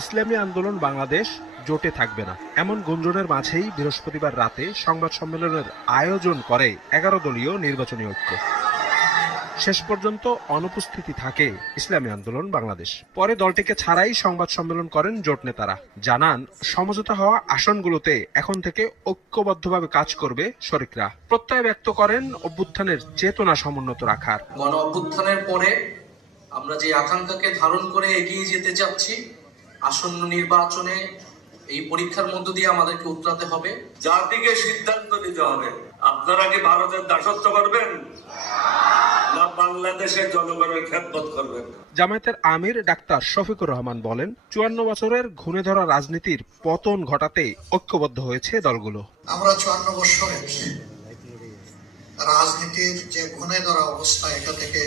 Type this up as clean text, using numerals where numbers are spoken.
ইসলামী আন্দোলন বাংলাদেশ জোটে থাকবে না, এমন গুঞ্জনের মাঝেই বৃহস্পতিবার রাতে সংবাদ সম্মেলনের আয়োজন করে 11 দলীয় নির্বাচনী ঐক্য। শেষ পর্যন্ত অনুপস্থিতি থাকে ইসলামী আন্দোলন বাংলাদেশ। পরে দলটিকে ছাড়াই সংবাদ সম্মেলন করেন জোট নেতারা। জানান, সমঝোতা হওয়া আসনগুলোতে এখন থেকে ঐক্যবদ্ধভাবে কাজ করবে শরিকরা। প্রত্যয় ব্যক্ত করেন অভ্যুত্থানের চেতনা সমুন্নত রাখার। গণ অভ্যুত্থানের পরে আমরা যে আকাঙ্ক্ষাকে ধারণ করে এগিয়ে যেতে চাচ্ছি, আসন্ন নির্বাচনে এই পরীক্ষার মধ্য দিয়ে আমাদেরকে উতরাতে হবে। জাতিকে সিদ্ধান্ত নিতে হবে, আপনারা কি ভারতের দাসত্ব করবেন না বাংলাদেশের জনগণের খেদমত করবেন। জামায়াতের আমির ডাক্তার শফিকুর রহমান বলেন, 54 বছরের ঘুণে ধরা রাজনীতির পতন ঘটাতে ঐক্যবদ্ধ হয়েছে দলগুলো। আমরা 54 বছরের রাজনীতির যে ঘুণে ধরা অবস্থা, এটা থেকে